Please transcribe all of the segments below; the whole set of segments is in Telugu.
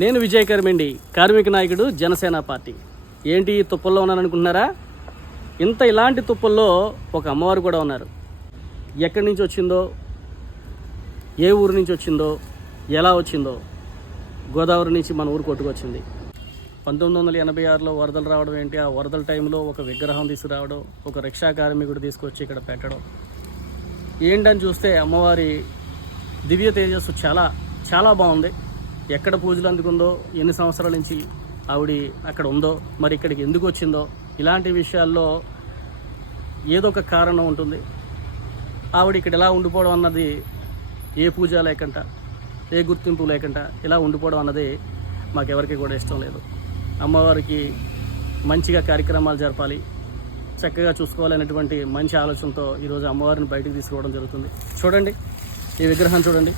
నేను విజయ్ కర్మిండి, కార్మిక నాయకుడు, జనసేన పార్టీ. ఏంటి తుప్పల్లో ఉన్నాననుకుంటున్నారా? ఇలాంటి తుప్పల్లో ఒక అమ్మవారు కూడా ఉన్నారు. ఎక్కడి నుంచి వచ్చిందో, ఏ ఊరు నుంచి వచ్చిందో, ఎలా వచ్చిందో, గోదావరి నుంచి మన ఊరు కొట్టుకొచ్చింది. 1986లో వరదలు రావడం ఏంటి, ఆ వరదల టైంలో ఒక విగ్రహం తీసుకురావడం, ఒక రిక్షా కార్మికుడు తీసుకొచ్చి ఇక్కడ పెట్టడం ఏంటని చూస్తే అమ్మవారి దివ్య తేజస్సు చాలా చాలా బాగుంది. ఎక్కడ పూజలు అందుకుందో, ఎన్ని సంవత్సరాల నుంచి ఆవిడ అక్కడ ఉందో, మరి ఇక్కడికి ఎందుకు వచ్చిందో, ఇలాంటి విషయాల్లో ఏదో ఒక కారణం ఉంటుంది. ఆవిడ ఇక్కడ ఇలా ఉండిపోవడం అన్నది ఏ పూజ లేకుండా, ఏ గుర్తింపు లేకుండా ఇలా ఉండిపోవడం అన్నది మాకెవరికి కూడా ఇష్టం లేదు. అమ్మవారికి మంచిగా కార్యక్రమాలు జరపాలి, చక్కగా చూసుకోవాలనేటువంటి మంచి ఆలోచనతో ఈరోజు అమ్మవారిని బయటికి తీసుకురావడం జరుగుతుంది. చూడండి, ఈ విగ్రహం చూడండి.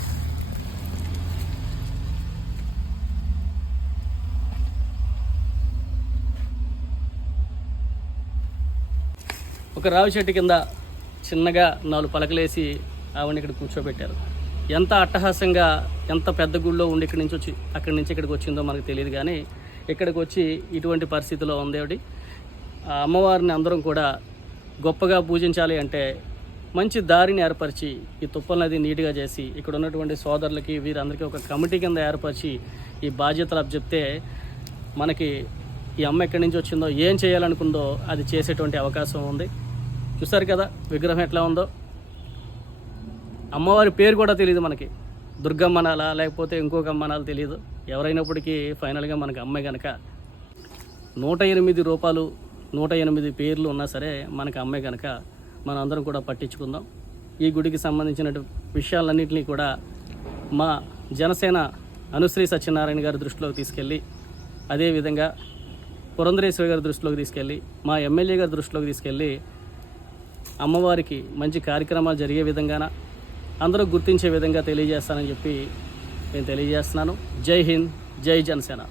ఒక రావి చెట్టు కింద చిన్నగా 4 పలకలేసి ఆవిడని ఇక్కడ కూర్చోబెట్టారు. ఎంత అట్టహాసంగా, ఎంత పెద్ద గుళ్ళో ఉండి అక్కడి నుంచి ఇక్కడికి వచ్చిందో మనకు తెలియదు. కానీ ఇక్కడికి వచ్చి ఇటువంటి పరిస్థితిలో ఉంది ఆవిడ. ఆ అమ్మవారిని అందరం కూడా గొప్పగా పూజించాలి అంటే మంచి దారిని ఏర్పరిచి, ఈ తుప్పల నది నీట్గా చేసి, ఇక్కడ ఉన్నటువంటి సోదరులకి వీరందరికీ ఒక కమిటీ కింద ఏర్పరిచి ఈ బాధ్యతలు అప్పచెప్తే మనకి ఈ అమ్మ ఎక్కడి నుంచి వచ్చిందో, ఏం చేయాలనుకుందో అది చేసేటువంటి అవకాశం ఉంది. చూసారు కదా విగ్రహం ఎట్లా ఉందో. అమ్మవారి పేరు కూడా తెలియదు మనకి, దుర్గమ్మ అనాలా లేకపోతే ఇంకొక అమ్మ అనాలా తెలియదు. ఎవరైనప్పటికీ ఫైనల్గా మనకి అమ్మే కనుక 108 రూపాలు 108 పేర్లు ఉన్నా సరే మనకి అమ్మే కనుక మనం అందరం కూడా పట్టించుకుందాం. ఈ గుడికి సంబంధించిన విషయాలన్నింటినీ కూడా మా జనసేన అనుశ్రీ సత్యనారాయణ గారి దృష్టిలోకి తీసుకెళ్ళి, అదేవిధంగా పురంధరేశ్వరి గారి దృష్టిలోకి తీసుకెళ్ళి, మా ఎమ్మెల్యే గారి దృష్టిలోకి తీసుకెళ్ళి అమ్మవారికి మంచి కార్యక్రమాలు జరిగే విధంగాన అందరూ గుర్తించే విధంగా తెలియజేస్తానని చెప్పి నేను తెలియజేస్తున్నాను. జై హింద్, జై జనసేన.